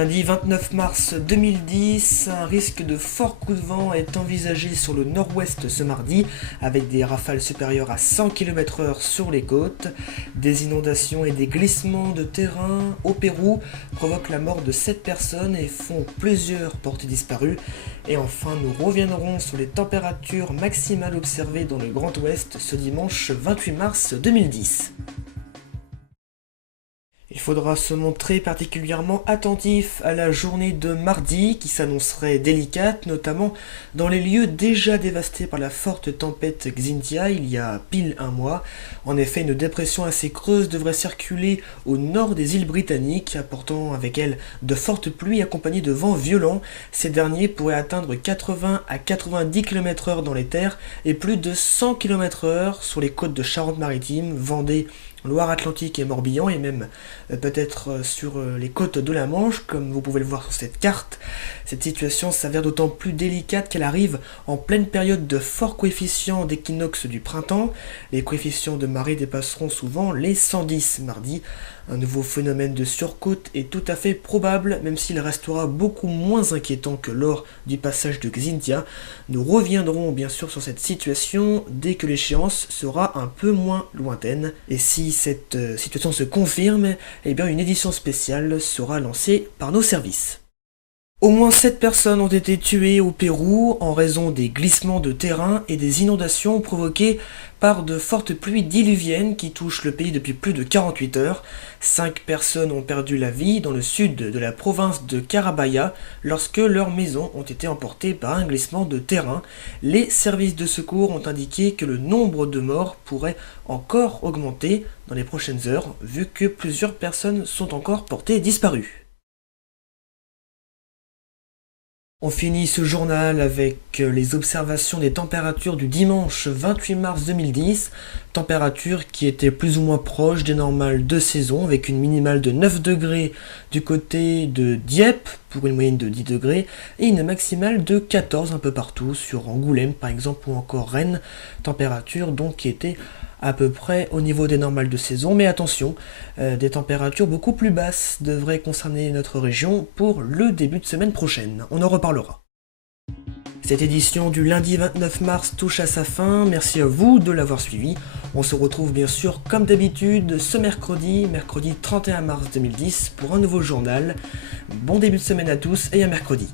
Lundi 29 mars 2010, un risque de fort coup de vent est envisagé sur le nord-ouest ce mardi, avec des rafales supérieures à 100 km/h sur les côtes. Des inondations et des glissements de terrain au Pérou provoquent la mort de 7 personnes et font plusieurs porter disparues. Et enfin, nous reviendrons sur les températures maximales observées dans le Grand Ouest ce dimanche 28 mars 2010. Il faudra se montrer particulièrement attentif à la journée de mardi qui s'annoncerait délicate, notamment dans les lieux déjà dévastés par la forte tempête Xynthia il y a pile un mois. En effet, une dépression assez creuse devrait circuler au nord des îles britanniques, apportant avec elle de fortes pluies accompagnées de vents violents. Ces derniers pourraient atteindre 80 à 90 km/h dans les terres et plus de 100 km/h sur les côtes de Charente-Maritime, Vendée, Loire-Atlantique et Morbihan, et même peut-être sur les côtes de la Manche, comme vous pouvez le voir sur cette carte. Cette situation s'avère d'autant plus délicate qu'elle arrive en pleine période de fort coefficient d'équinoxe du printemps. Les coefficients de marée dépasseront souvent les 110 mardi. Un nouveau phénomène de surcote est tout à fait probable, même s'il restera beaucoup moins inquiétant que lors du passage de Xynthia. Nous reviendrons bien sûr sur cette situation dès que l'échéance sera un peu moins lointaine. Et si cette situation se confirme, eh bien une édition spéciale sera lancée par nos services. Au moins 7 personnes ont été tuées au Pérou en raison des glissements de terrain et des inondations provoquées par de fortes pluies diluviennes qui touchent le pays depuis plus de 48 heures. 5 personnes ont perdu la vie dans le sud de la province de Carabaya lorsque leurs maisons ont été emportées par un glissement de terrain. Les services de secours ont indiqué que le nombre de morts pourrait encore augmenter dans les prochaines heures vu que plusieurs personnes sont encore portées disparues. On finit ce journal avec les observations des températures du dimanche 28 mars 2010, température qui était plus ou moins proche des normales de saison, avec une minimale de 9 degrés du côté de Dieppe pour une moyenne de 10 degrés et une maximale de 14 un peu partout sur Angoulême par exemple ou encore Rennes, température donc qui était à peu près au niveau des normales de saison, mais attention, des températures beaucoup plus basses devraient concerner notre région pour le début de semaine prochaine. On en reparlera. Cette édition du lundi 29 mars touche à sa fin, merci à vous de l'avoir suivi. On se retrouve bien sûr comme d'habitude ce mercredi 31 mars 2010 pour un nouveau journal. Bon début de semaine à tous et à mercredi.